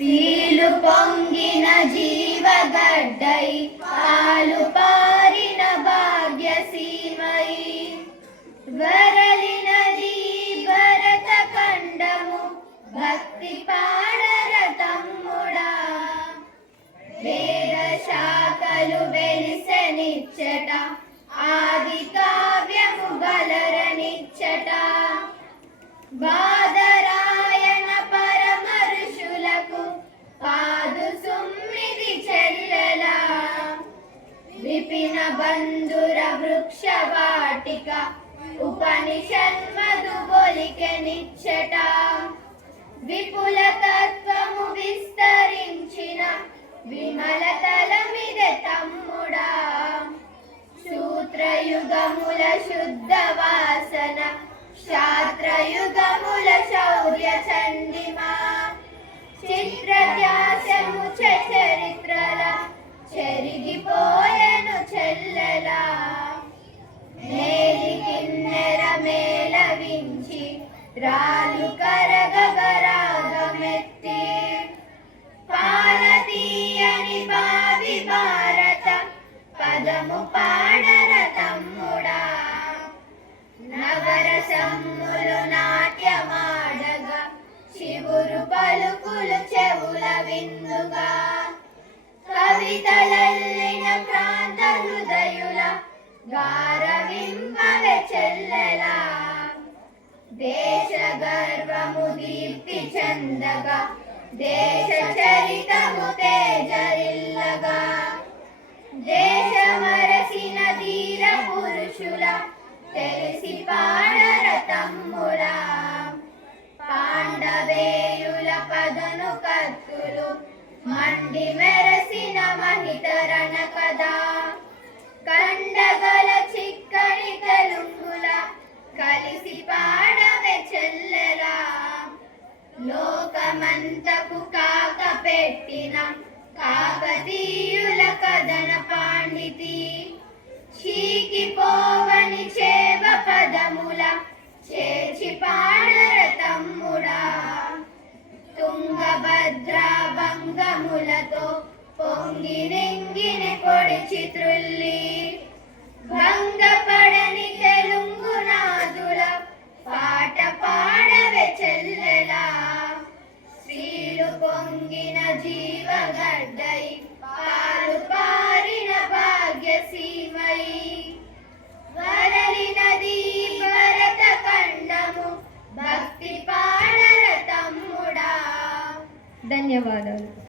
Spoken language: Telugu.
తీలు పొంగిన జీవగడ్డై పాలు పారిన భాగ్యసీమై వరలినది భరత ఖండము భక్తి పాడర తమ్ముడా వేద శాఖలు వెలిసెనిచ్చట ఆది కావ్యము బలరనిచ్చట బాదరాయణ పరమ ఋషులకు పాదు సుమ్మిది చెల్లెలా విపిన బంధుర వృక్ష వాటిక ఉపనిషన్మధు బొలికెనిచ్చట విపుల తత్వము విస్తరించిన విమల తలమిదె తమ్ముడా సూత్రయుగముల శుద్ధ వాసన శాస్త్రయుగముల శౌర్య చండిమా చిత్రత్యాసము చరిత్రల చెరిగిపోయెను చెల్లెలా మేలి కిన్నెర మేళవించి రాలు కరగరాగమెత్తి పాలతీయని భావి భారత పదము పాడర తమ్ముడా నవరసమ్ములు నాట్యమాడగా శివురు పలుకులు చెవుల విందుగా కవితలల్లిన ప్రాంత హృదయుల గారవింపవె చెల్లెలా దేశ గర్వము దీప్తి చందగా దేశ చరితము తేజరిల్లగా దేశమరసిన ధీర పురుషుల తెలిసి పాడర తమ్ముడా పాండవేయుల పదును కత్తులు మండి మెరసిన మహితరణ కదా కండగల చిక్కని తెలుగుల కలిసి పాడవె చెల్లెలా లోకమంతకు కాక పెట్టిన కాకతీయుల కథన పాండితి చీకిపోవని చేవ పదముల చేర్చి పాడర తమ్ముడా తుంగభద్ర భంగములతో పొంగి నెంగిని పొడిచి త్రుల్లి భంగపడని తెలుగు నాదుల పాట పాడవె చెల్లెలా శ్రీలు పొంగిన జీవగడ్డై పాలు పారిన భాగ్యసీమై వరలినది భరత ఖండము భక్తి పాడర తమ్ముడా. ధన్యవాదాలు.